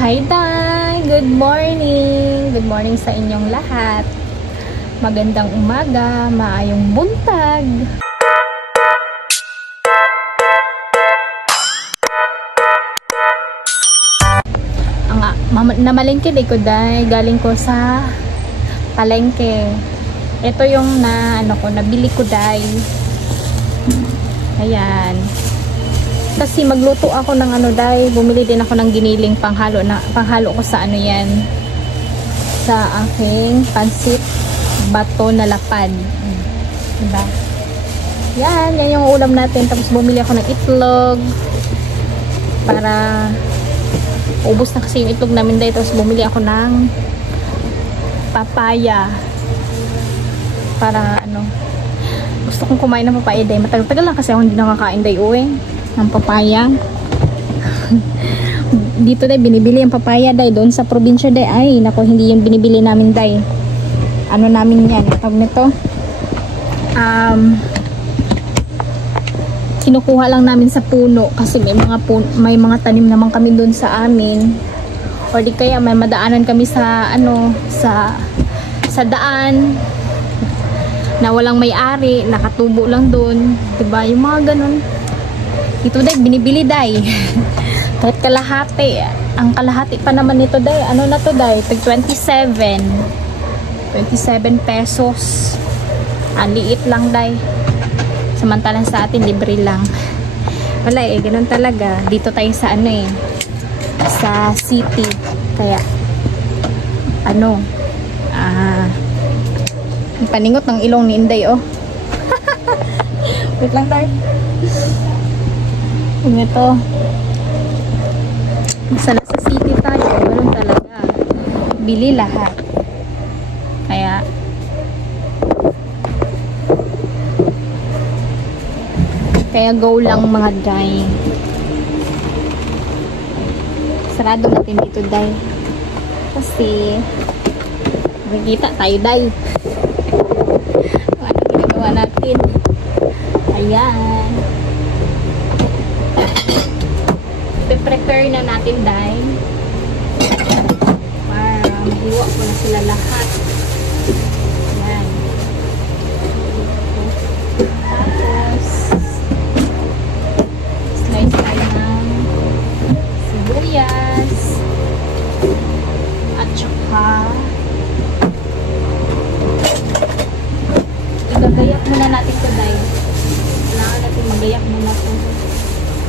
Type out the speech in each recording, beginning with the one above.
Hi Day! Good morning! Good morning sa inyong lahat. Magandang umaga, maayong buntag. Namalengke day ko Day. Galing ko sa palengke. Ito yung nabili ko Day. Ayan. Kasi magluto ako ng Day, bumili din ako ng giniling panghalo ko sa yan, sa aking pansit bato na lapad. Diba? Yan yung ulam natin. Tapos bumili ako ng itlog para ubos na kasi yung itlog namin dahil. Tapos bumili ako ng papaya para gusto kong kumain ng papaya dahil matagal-tagal lang kasi ako hindi nakakain dahil ng papaya. Dito dahil binibili ang papaya dahil doon sa probinsya dahil ay nako, hindi yung binibili namin dahil namin yan pag nito kinukuha lang namin sa puno kasi may mga tanim naman kami doon sa amin, or di kaya may madaanan kami sa sa daan na walang may-ari, nakatubo lang doon, diba, yung mga ganun. Ito day, binibili day. Kahit kalahati. Ang kalahati pa naman nito day. Ano na to day? Tag 27 pesos. Ang liit lang day. Samantalang sa atin, libre lang. Wala ganun talaga. Dito tayo sa sa city. Kaya, paningot ng ilong ni Inday, Wait lang tayo. Ito. Sa nasa city tayo, ganun talaga. Bili lahat. Kaya go lang mga day. Sarado natin dito day. Kasi makikita tayo day. Ano ginagawa natin? Ayan. Prepare na natin dahil para mahiwa ko na sila lahat. Ayan. Tapos slice tayo ng sibuyas at saka igagayak muna natin ito dahil kailangan natin magayak muna ito.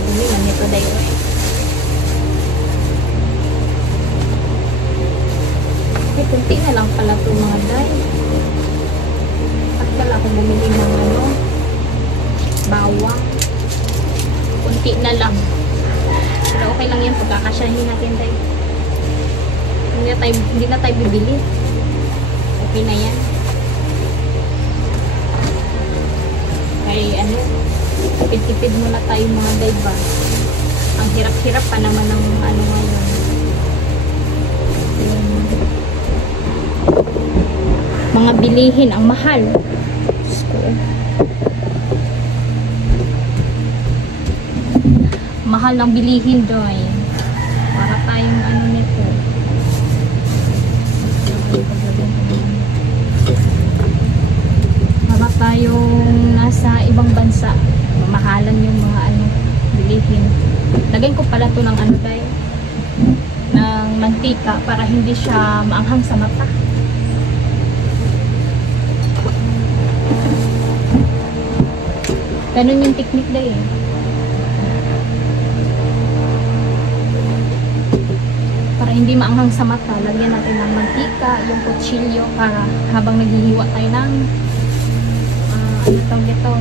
Hindi lang ito dahil kunti na lang pala ito mga day. At pala akong bumili ng bawang. Kunti na lang. Pero okay lang yan pagkakasyahin natin day. Hindi na tayo bibili. Okay na yan. Kaya tipid-tipid muna tayo mga day ba. Ang hirap-hirap pa naman ng ngayon. Mga bilihin ang mahal. Mahal ng bilihin doy. Para tayong nito. Para tayong nasa ibang bansa. Mamahalan yung mga bilihin. Lagyan ko pala to ng day, ng mantika para hindi siya maanghang sa mata. Ganun yung technique day para hindi maanghang sa mata, lagyan natin ng mantika, yung kutsilyo para habang naghihiwa tayo ng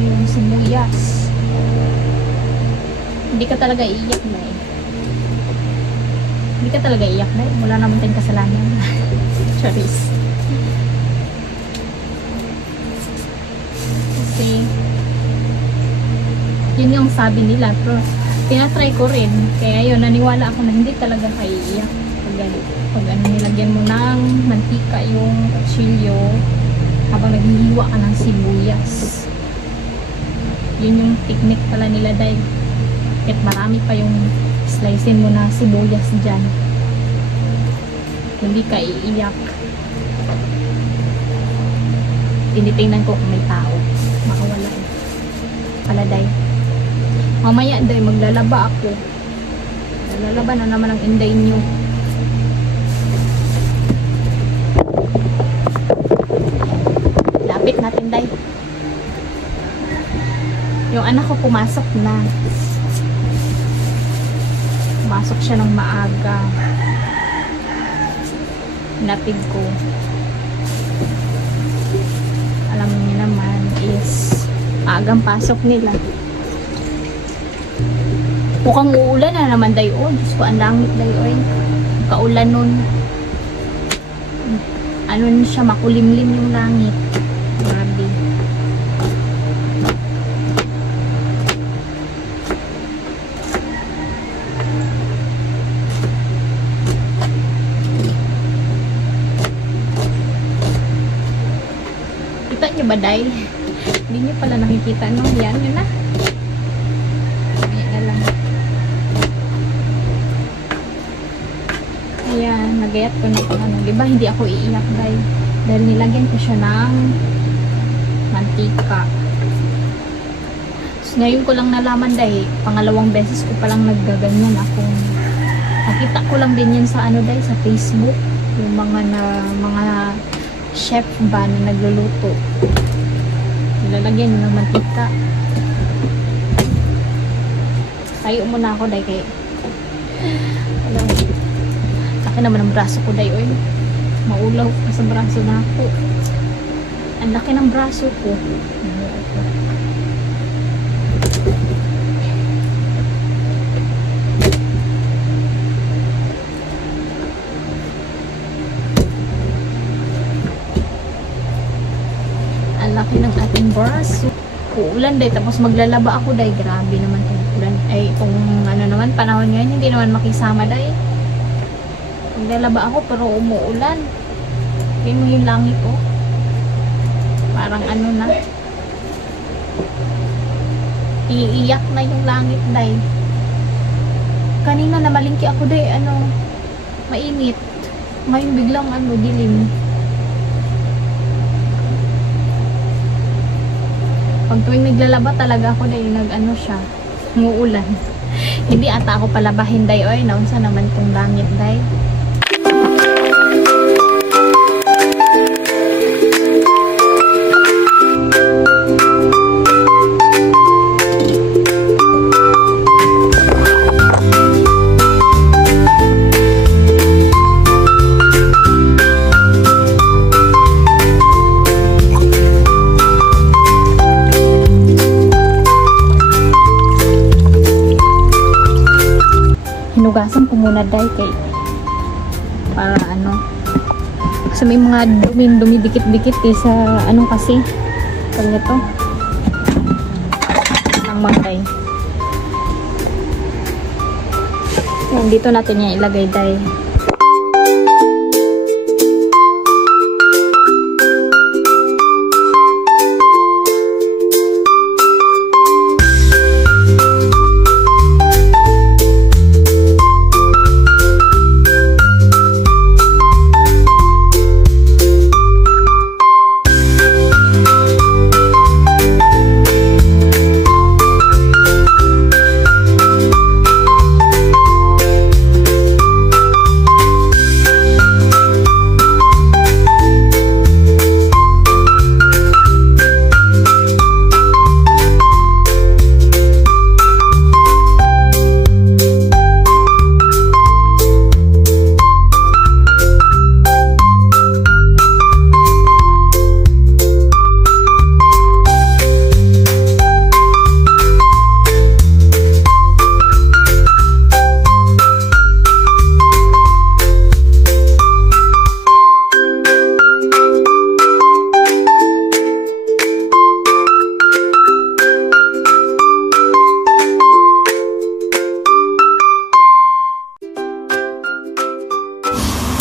yung sibuyas. Hindi ka talaga iiyak na Hindi ka talaga iiyak na wala naman tayong kasalanan. Charis. Okay. Yun yung sabi nila, pero tinatry ko rin. Kaya yun, naniwala ako na hindi talaga kaiiyak. Pag nilagyan mo ng mantika yung kutsilyo habang naghihiwa ka ng sibuyas. Yun yung technique pala nila dahil kahit marami pa yung slicein mo na sibuyas dyan. Hindi ka iiyak. Tinitingnan ko kung may tao. Makawala eh. Paladay. Mamaya day, maglalaba ako. Maglalaba na naman ang inday nyo. Lapit natin day. Yung anak ko pumasok na. Pumasok siya ng maaga. Hinatid ko. Alam niyo naman is agang pasok nila. Mukhang uulan na naman day. Oh, Diyos ko, ang langit day. Oh, kaulan nun. Ano siya, makulimlim yung langit. Grabe. Kita nyo ba day? Hindi nyo pala nakikita no? Yan, yun na. Ayan na lang. Ayan, nagayat ko na pang ano. Diba hindi ako iiyak day? Dahil nilagyan ko siya ng mantika. So, ngayon ko lang nalaman day, pangalawang beses ko palang naggaganyan ako. Nakita ko lang din yan sa ano day, sa Facebook. Yung mga chef ba na nagluluto. Nilalagyan ng mantika. Tayo muna ako day kay laki naman ang braso ko day. Oy, maulaw pa sa braso na ako. Ang laki ng braso ko. Laki ng ating braso. Uulan day, tapos maglalaba ako day. Grabe naman itong ulan. Ay, itong ano naman, panahon ngayon, hindi naman makisama day. Maglalaba ako, pero umuulan. Kaya mo yung langit, oh. Parang ano na. Iiyak na yung langit day. Kanina namalingki ako day, ano, mainit. Ngayon biglang ano, dilim. Pag tuwing naglalaba talaga ako day, nag-ano siya, umuulan. Hindi ata ako palabahin day, oy, naunsa naman tong langit day. Hinugasan ko muna day kay para ano, kasi may mga dumi dikit-dikit eh sa anong kasi kanya to ang mangkay. Yan, dito natin yan ilagay day.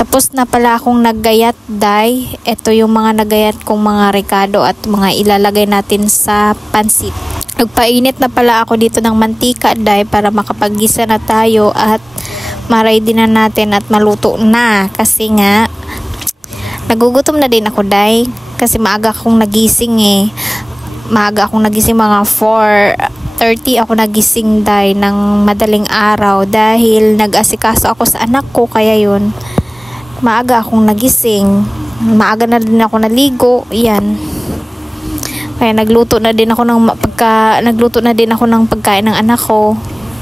Tapos na pala akong naggayat day. Ito yung mga naggayat kong mga rekado at mga ilalagay natin sa pansit. Nagpainit na pala ako dito ng mantika day para makapag-gisa na tayo at ma-ready na natin at maluto na. Kasi nga, nagugutom na din ako, day. Kasi maaga akong nagising eh. Maaga akong nagising, mga 4:30 ako nagising, day, ng madaling araw. Dahil nag-asikaso ako sa anak ko, kaya yun. Maaga akong nagising. Maaga na din ako naligo. Yan. Kaya nagluto na din ako ng pagkain ng anak ko.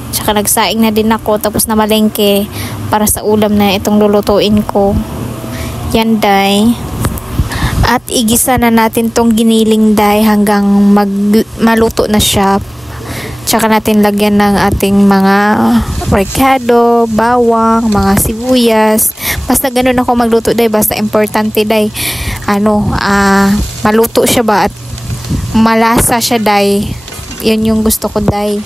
Tsaka nagsaing na din ako, tapos namalengke para sa ulam na itong lulutuin ko. Yan, day. At igisa na natin tong giniling, day, hanggang maluto na siya. Tsaka natin lagyan ng ating mga recado, bawang, mga sibuyas. Basta ganun ako magluto, day. Basta importante, day. Maluto siya ba at malasa siya, day. Yun yung gusto ko, day.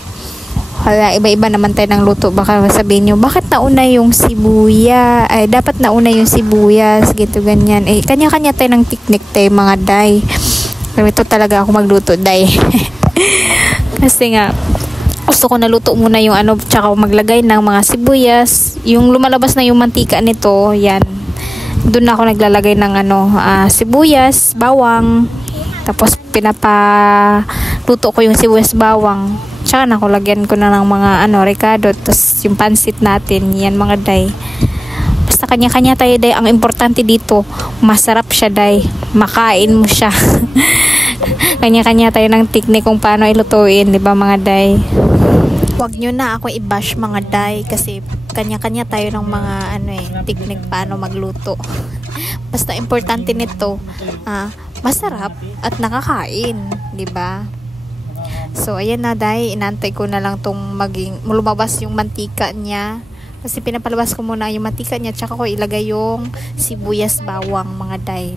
Kaya iba-iba naman tayo ng luto. Baka sabihin nyo, bakit nauna yung sibuyas? Ay, dapat nauna yung sibuyas. Gito, ganyan. Eh, kanya-kanya tayo ng technique, tayo, mga, day. Ito talaga ako magluto, day. Kasi nga, gusto ko naluto muna yung tsaka maglagay ng mga sibuyas. Yung lumalabas na yung mantika nito, yan. Doon ako naglalagay ng sibuyas, bawang. Tapos pinapaluto ko yung sibuyas, bawang. Tsaka nakulagyan ko na ng mga recado. Tapos yung pansit natin, yan, mga, day. Basta kanya-kanya tayo, day. Ang importante dito, masarap siya, day. Makain mo siya. Kanya-kanya tayo ng technique kung paano ilutuin, di ba, mga, day? Huwag nyo na ako i-bash, mga, day, kasi kanya-kanya tayo ng mga technique paano magluto. Basta importante nito, masarap at nakakain, di ba? So ayan na, day, inantay ko na lang tong lumabas yung mantika niya. Kasi pinapalabas ko muna yung mantika niya, tsaka ko ilagay yung sibuyas, bawang, mga, day.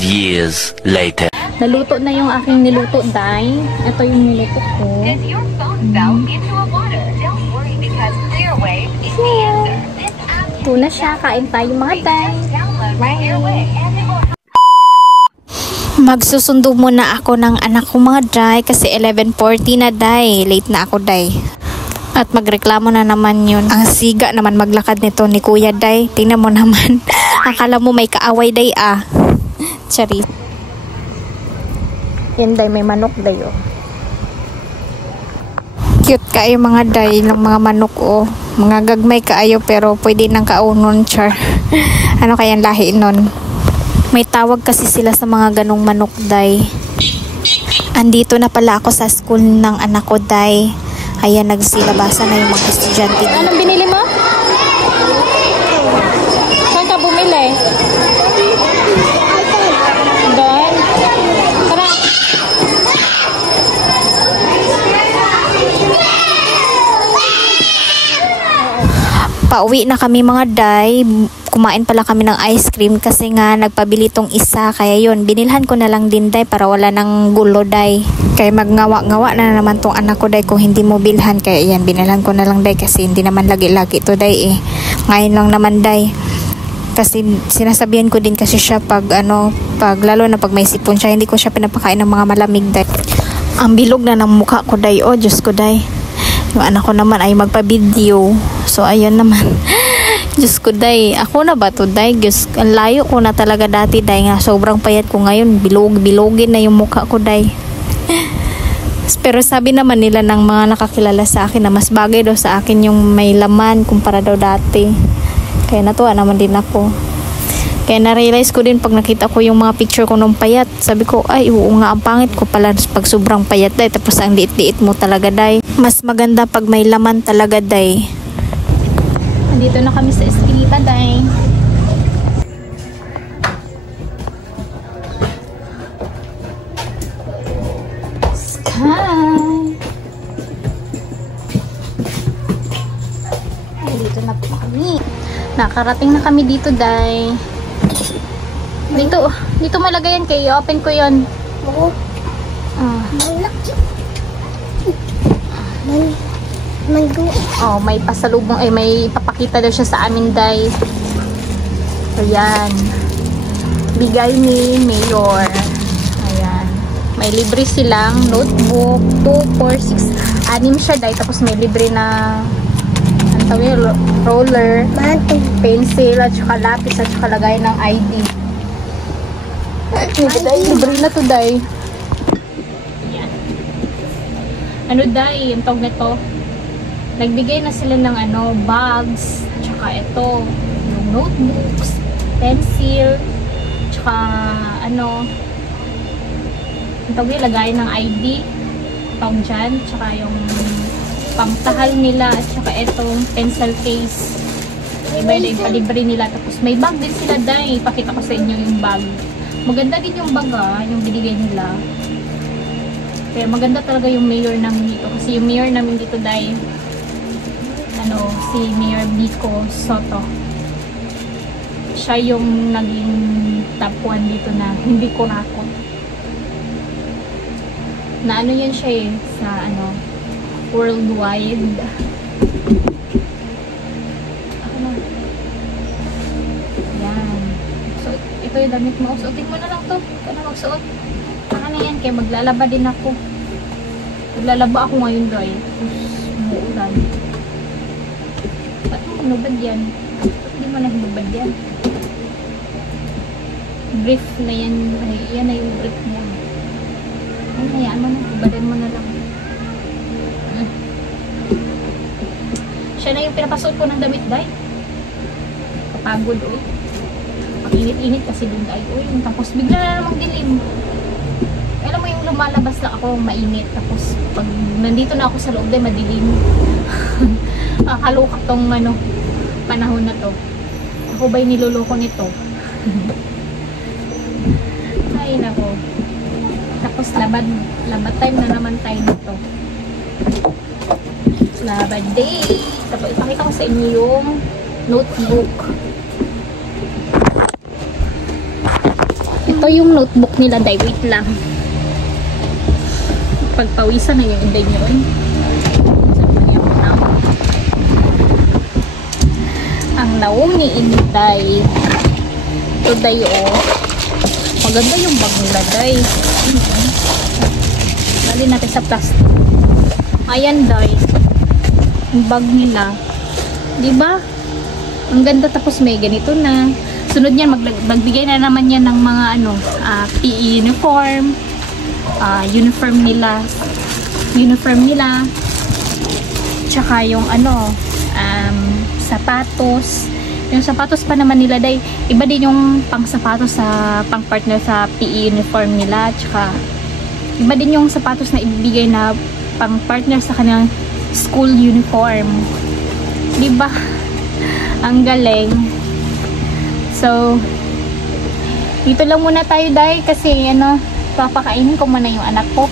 Years later. Naluto na yung aking niluto, day. Ito yung niluto ko. Ito na siya. Kain tayo, mga, day. Magsusundo muna ako ng anak ko, mga, day. Kasi 11:40 na, day. Late na ako, day. At magreklamo na naman yun. Ang siga naman maglakad nito ni Kuya, day. Tingnan mo naman. Akala mo may kaaway, day, Charis. Yan, day, may manok, day, oh. Cute kayo, mga, day, ng mga manok, oh. Mga gagmay kaayo, pero pwede nang kaunon, char. Ano kayang lahi nun? May tawag kasi sila sa mga ganong manok, day. Andito na pala ako sa school ng anak ko, day. Ayan, nagsilabasan na yung mga estudyante. Anong binili mo? Saan ka bumili? Doon? Tara. Pauwi na kami, mga, day. Kumain pala kami ng ice cream kasi nga nagpabili tong isa. Kaya yun, binilhan ko na lang din, day, para wala ng gulo, day. Kaya magngawa-ngawa na naman tong anak ko, day, kung hindi mo bilhan. Kaya yan, binilhan ko na lang, day, kasi hindi naman lagi-lagi to, day, Ngayon lang naman, day. Kasi sinasabihan ko din kasi siya pag lalo na pag may sipon siya, hindi ko siya pinapakain ng mga malamig, day. Ang bilog na ng mukha ko, day. Oh, Diyos ko, day. Yung anak ko naman ay magpa-video. So, ayun naman. Diyos ko, day. Ako na ba to, day? Diyos, ang layo ko na talaga dati, day. Nga, sobrang payat ko ngayon. Bilogin na yung mukha ko, day. Pero sabi naman nila ng mga nakakilala sa akin na mas bagay daw sa akin yung may laman kumpara daw dati. Kaya natuwa naman din ako. Kaya na-realize ko din pag nakita ko yung mga picture ko nung payat. Sabi ko, ay, oo nga, ang pangit ko pala pag sobrang payat, day. Tapos ang liit-liit mo talaga, day. Mas maganda pag may laman talaga, day. Nandito na kami sa Eskinita, day. Hi! Ay, dito na po kami. Nakarating na kami dito, Day. Dito malagay yan kayo. Open ko yun. Oo. Malaki. Mango. Oh, may pasalubong. Ay, may ipapakita daw siya sa amin, Day. Ayan. Bigay ni Mayor. Ayan. May libre silang notebook. 2, 4, 6. 6 siya, Day. Tapos may libre na ano tawag yun? Roller, pencil, at saka lapis, at saka lagay ng ID. Libre na to, Day. Ayan. Ano, Day? Yung tawag na to? Nagbigay na sila ng ano, bags, tsaka ito, yung notebooks, pencil, tsaka ano, yung tawag yung lagay ng ID, tawag dyan, tsaka yung pangtahal nila, at tsaka itong pencil case. Iba na yung palibre nila. Tapos may bag din sila, Day. Ipakita ko sa inyo yung bag. Maganda din yung bag, yung binigay nila. Kaya maganda talaga yung mayor namin dito. Kasi yung mayor namin dito, Day, ano, si Mayor Vico Soto. Siya yung naging top 1 dito na hindi kurakot. Na ano yan siya sa ano, worldwide. Ano? Yan. So, ito yung damit mo. Suotin mo na lang to. Ikaw na magsuot. Saka na yan, kaya maglalaba din ako. Maglalaba ako ngayon, Day. Tapos, umuulan. Ba't mo hinubad yan? Hindi mo na hinubad yan. Brief na yan. Ay, yan na yung brief niya. Ay, hayaan mo na. Hubadan mo na lang. Siya na yung pinapasuot ko ng damit, Day. Kapagod, uy. Pag-init-init kasi dun, Day. Uy, tapos bigla na namang dilim. Alam mo yung lumalabas na ako, mainit. Tapos, pag nandito na ako sa loob, Day, madilim. Kakalukak tong ano, panahon na to. Ako ba'y niloloko nito? Ay, nako. Tapos, labad time na naman tayo nito. Labad day. Tapos, ipakita ko sa inyo yung notebook. Ito yung notebook nila, Day. Wait lang. Pagpawisan na yung inday nyo. Ang naong ni Inday. Ito, Day, oh. Maganda yung bag nila, Day. Dali natin sa plastic. Ayan, Day. Yung bag nila. Diba? Ang ganda, tapos may ganito na. Sunod niyan, magbigay na naman yan ng mga ano, PE uniform. Uniform nila. Tsaka yung ano, sapatos. Yung sapatos pa naman nila, Day, iba din yung pang sapatos sa pang partner sa PE uniform nila. Tsaka iba din yung sapatos na ibigay na pang partner sa kanilang school uniform. Diba? Ang galing. So, dito lang muna tayo, Day, kasi ano, papakainin ko muna yung anak ko.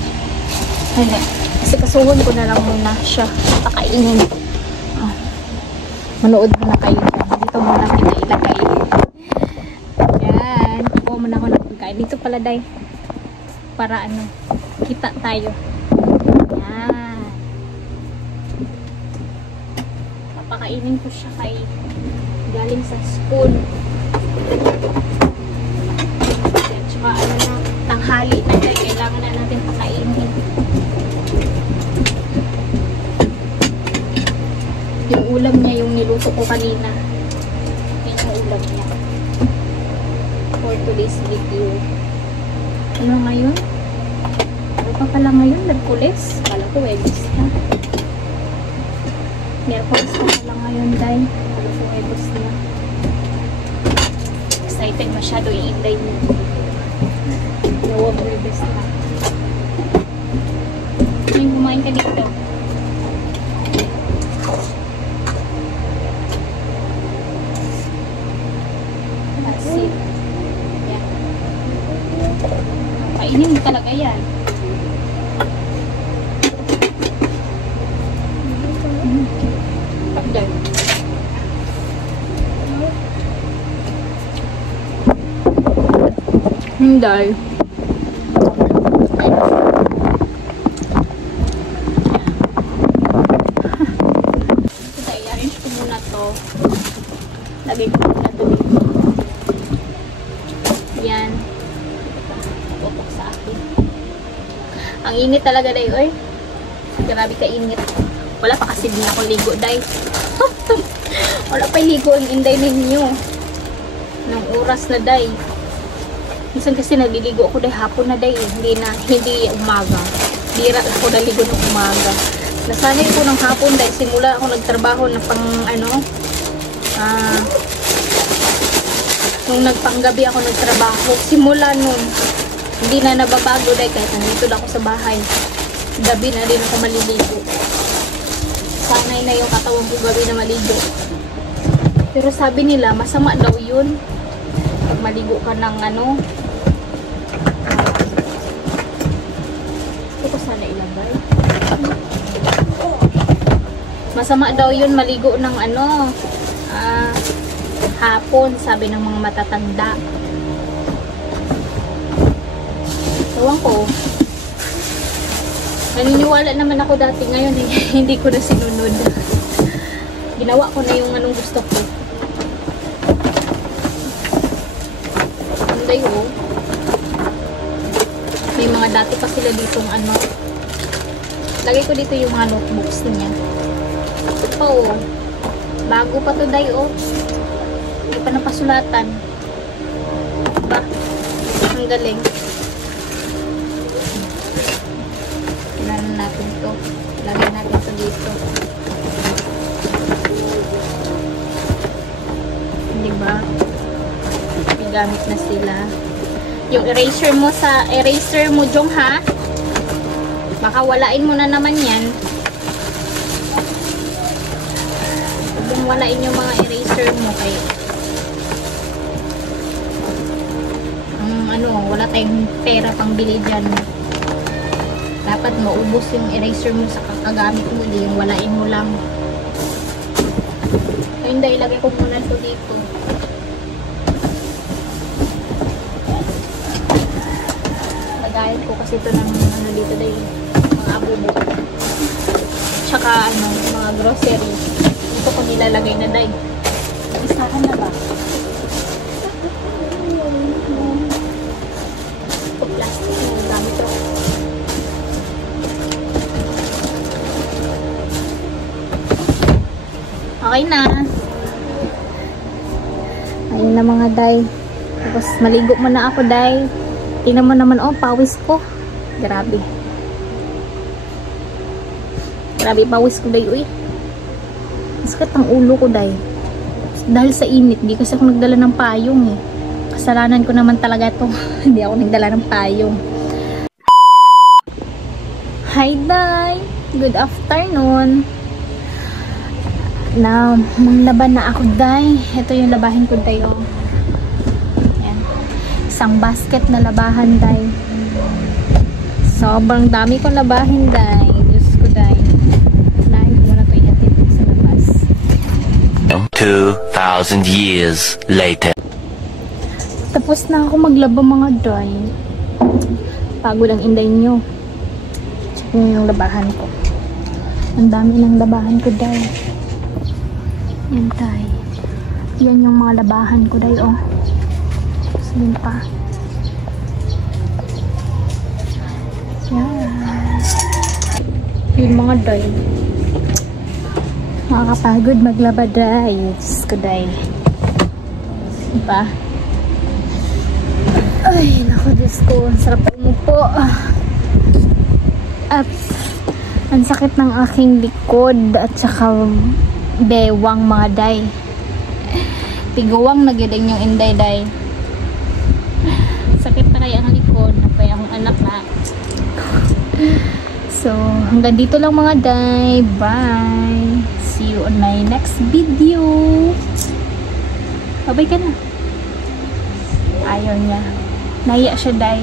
Kasi kasuhon ko na lang muna siya. Pakainin. Manood muna kayo dyan. Dito muna kita ilagay. Yan. Kukuha muna ako ng pagkain. Dito pala, Day. Para ano, kita tayo. Yan. Papakainin ko siya kay galing sa school. Yan. Tsaka ano na, tanghali na, Day. Kailangan na natin pakainin. Yung ulam niya, yung niluto ko kanina. Yan yung ulam niya. For today's video. Ano ngayon? Ano pa pala ngayon? Merkules? Kala ko Webes na. Merkules pa pala ngayon, Day. Kala ko Webes na. Excited masyado yung Inday niya. Nawag Webes na. May kumain ka dito. Kainin mo talaga yan. Hindi. Ito, i-arrange ko muna to. Lagay ko muna to dito. Yan. Tutok sa akin. Ang init talaga, day. Oy. Grabe ka init. Wala pa kasi din ako ligo, day. Wala pa ligo ang inday ninyo. Nang oras na, day. Minsan kasi nagliligo ako day hapon na, day. Hindi umaga. Bira ako naligo ng umaga. Nasanay ko ng hapon, day. Simula ako nagtrabaho na pang nung nagpanggabi ako nagtrabaho. Simula nun, hindi na nababago, day. Kahit nandito na ako sa bahay. Gabi na rin ako maliligo. Sanay na yung katawan ko gabi na maligo. Pero sabi nila, masama daw yun. Pag maligo ka ng ito ko sana ilagay. Masama daw yun maligo ng hapon, sabi ng mga matatanda. Ewan ko. Naniniwala naman ako dati, ngayon hindi ko na sinunod. Ginawa ko na yung anong gusto ko. Anday oh. May mga dati pa sila ditong lagay ko dito yung mga notebooks niya. Ito pa oh. Bago pa to, day oh. Hindi pa napasulatan. Diba? Ang galing. Lagyan natin to. Lagyan natin to dito. Diba? May gamit na sila. Yung eraser mo, Jong, ha? Baka walain mo na naman yan. Huwag mong walain yung mga eraser mo kay wala tayong pera pang bili dyan. Dapat maubos yung eraser mo sa kakagamit mo, di yung walain mo lang. Ayun, dahil ilagay ko muna ito dito. Lagayin ko kasi ito ng dito dahil mga abubo. Tsaka mga grocery. Dito ko nilalagay na dahil. Isahan na ba? Ito plastic na gamit ko. Okay na. Ayun na mga day. Tapos maligo muna ako, day. Tingnan mo naman, oh, pawis ko. Grabe. Grabe, pawis ko, day. Uy. Masakit ang ulo ko, day. Dahil sa init, di kasi ako nagdala ng payong eh. Kasalanan ko naman talaga to. Hindi ako nagdala ng payong. Hi, day. Good afternoon. Na maglaban na ako, day. Ito yung labahin ko, day, oh. Ayan. Isang basket na labahan, day. Sobrang dami kong labahin, day. Diyos ko, day. Lahin ko na ito ihatid sa labas. 2,000 years later. Tapos na ako maglaba, mga day. Pagod ang inday nyo. Check nyo yung labahan ko. Ang dami ng labahan ko, day. Yan, tay. Yan yung mga labahan ko, day, oh. Sige pa. Yan. Yun, mga day. Makakapagod maglaba, day. Diyos ko, day. Sige pa. Ay, naku, Diyos ko. Ang sarap umupo. At ang sakit ng aking likod at saka bewang, mga day. Tiguwang na giding yung inday, day. Sakit na kaya ang likod. Napay akong anak na. So, hanggang dito lang, mga day. Bye. See you on my next video. Babay ka na. Ayaw niya. Naiya siya, day.